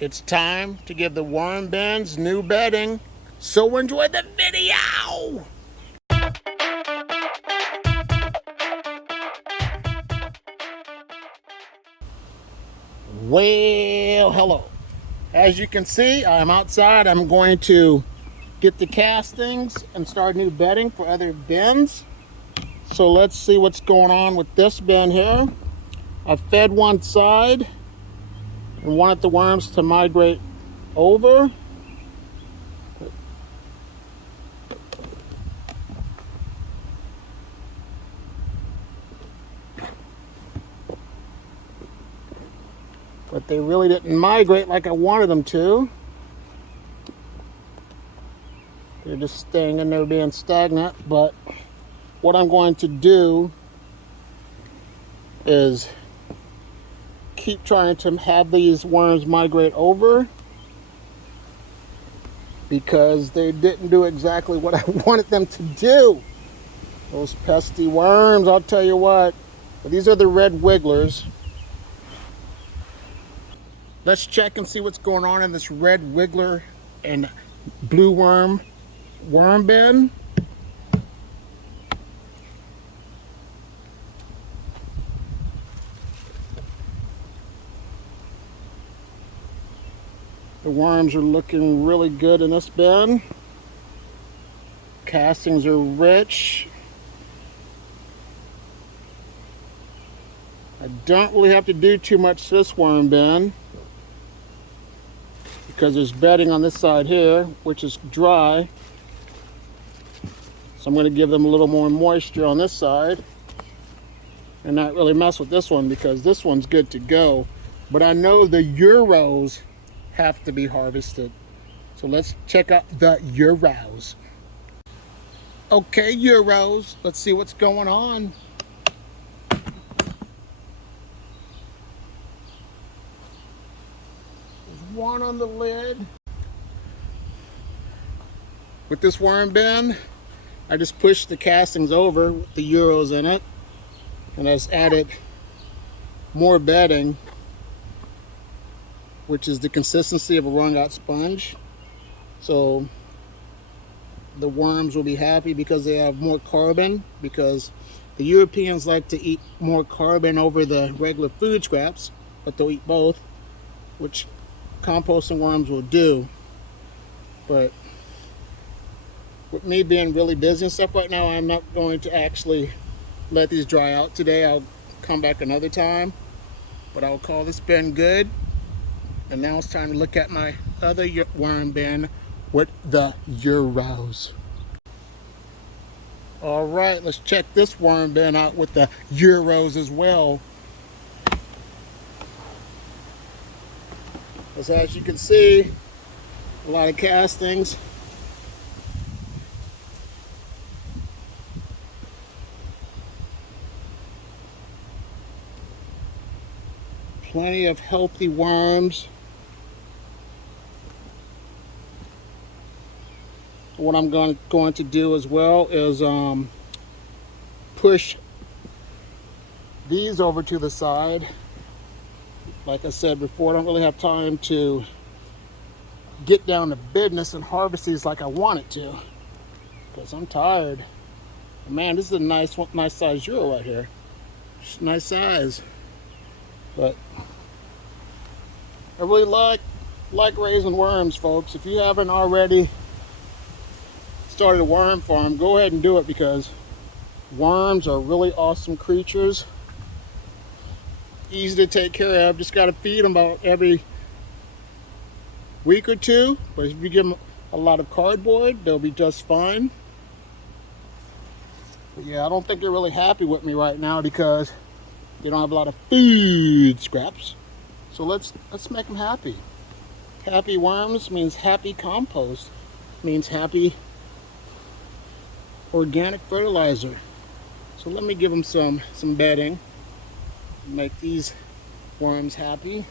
It's time to give the worm bins new bedding. So enjoy the video! Well, hello. As you can see, I'm outside. I'm going to get the castings and start new bedding for other bins. So let's see what's going on with this bin here. I've fed one side and wanted the worms to migrate over. But they really didn't migrate like I wanted them to. They're just staying in there being stagnant. But what I'm going to do is keep trying to have these worms migrate over, because they didn't do exactly what I wanted them to do. Those pesky worms, I'll tell you what. But these are the red wigglers. Let's check and see what's going on in this red wiggler and blue worm bin. The worms are looking really good in this bin. Castings are rich. I don't really have to do too much to this worm bin, because there's bedding on this side here, which is dry. So I'm going to give them a little more moisture on this side and not really mess with this one, because this one's good to go. But I know the Euros have to be harvested. So let's check out the Euros. Okay, Euros, let's see what's going on. One on the lid. With this worm bin, I just pushed the castings over with the Euros in it, and I just added more bedding, which is the consistency of a wrung out sponge. So the worms will be happy because they have more carbon, because the Europeans like to eat more carbon over the regular food scraps, but they'll eat both, which composting worms will do. But with me being really busy and stuff right now, I'm not going to actually let these dry out today. I'll come back another time, but I'll call this bin good. And now it's time to look at my other worm bin with the Euros. All right, let's check this worm bin out with the Euros as well. As you can see, a lot of castings. Plenty of healthy worms. What I'm going to do as well is push these over to the side. Like I said before, I don't really have time to get down to business and harvest these like I wanted to, because I'm tired. Man, this is a nice size Euro right here. It's nice size. But I really like raising worms, folks. If you haven't already started a worm farm, go ahead and do it, because worms are really awesome creatures. Easy to take care of. Just got to feed them about every week or two. But if you give them a lot of cardboard, they'll be just fine. But yeah, I don't think they're really happy with me right now, because they don't have a lot of food scraps. So let's make them happy. Happy worms means happy compost, means happy organic fertilizer. So let me give them some bedding, make these worms happy.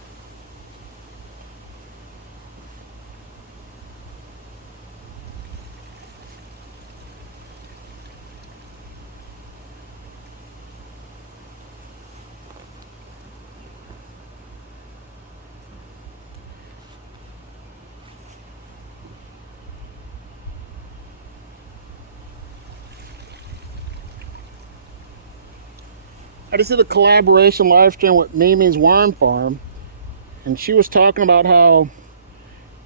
I just did a collaboration live stream with Mimi's Worm Farm, and she was talking about how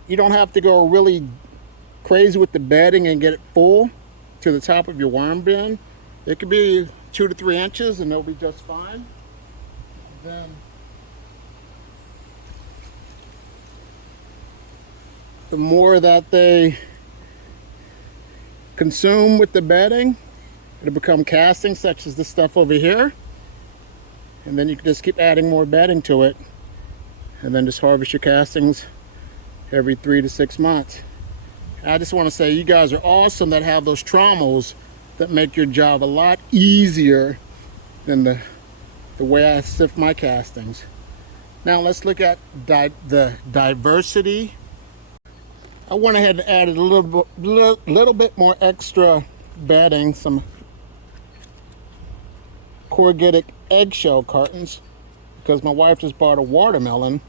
you don't have to go really crazy with the bedding and get it full to the top of your worm bin. It could be 2 to 3 inches and they'll be just fine. Then the more that they consume with the bedding, it'll become castings such as this stuff over here. And then you can just keep adding more bedding to it and then just harvest your castings every 3 to 6 months. I just want to say you guys are awesome that have those trommels that make your job a lot easier than the way I sift my castings. Now let's look at the diversity. I went ahead and added a little bit more extra bedding, some corrugated eggshell cartons, because my wife just bought a watermelon.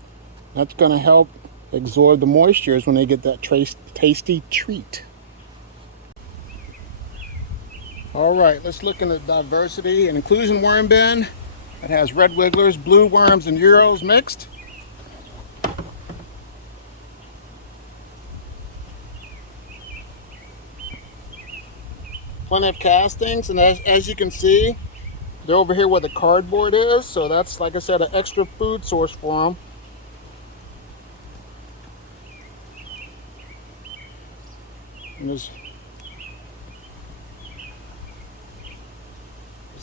That's going to help absorb the moistures when they get that tasty treat. All right, let's look into diversity and inclusion worm bin. It has red wigglers, blue worms, and Euros mixed. Plenty of castings, and as you can see, they're over here where the cardboard is, so that's, like I said, an extra food source for them. And there's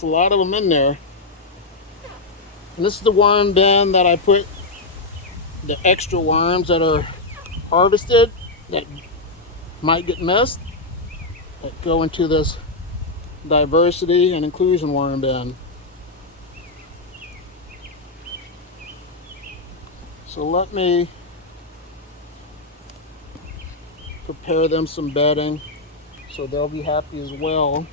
a lot of them in there. And this is the worm bin that I put the extra worms that are harvested that might get missed, that go into this diversity and inclusion worm bin. So let me prepare them some bedding so they'll be happy as well.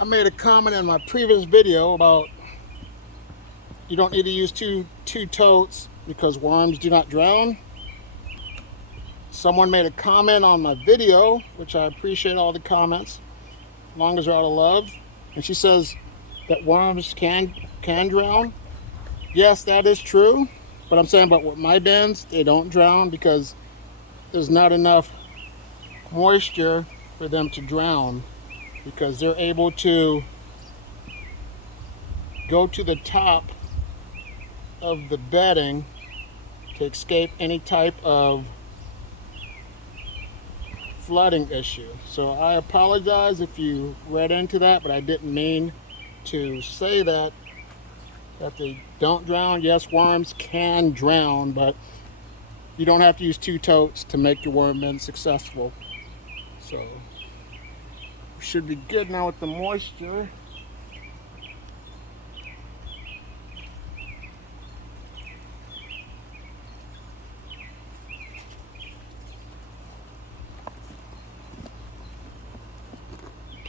I made a comment in my previous video about you don't need to use two totes because worms do not drown. Someone made a comment on my video, which I appreciate all the comments, as long as they're out of love. And she says that worms can drown. Yes, that is true. But I'm saying about with my bins, they don't drown because there's not enough moisture for them to drown, because they're able to go to the top of the bedding to escape any type of flooding issue. So I apologize if you read into that, but I didn't mean to say that they don't drown. Yes, worms can drown, but you don't have to use 2 totes to make your worm bin successful. So we should be good now with the moisture.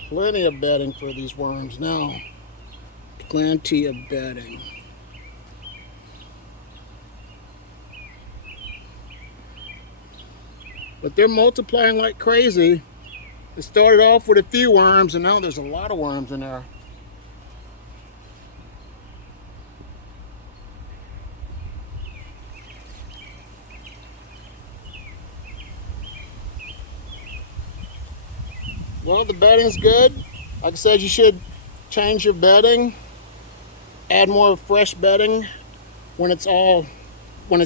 Plenty of bedding for these worms now. Plenty of bedding. But they're multiplying like crazy. It started off with a few worms and now there's a lot of worms in there. Well, the bedding's good. Like I said, you should change your bedding. Add more fresh bedding when it's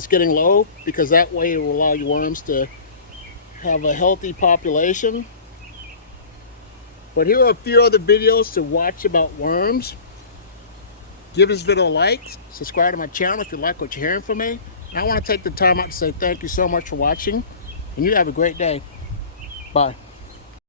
getting low, because that way it will allow your worms to have a healthy population. But here are a few other videos to watch about worms. Give this video a like, subscribe to my channel if you like what you're hearing from me. And I want to take the time out to say thank you so much for watching, and you have a great day. Bye.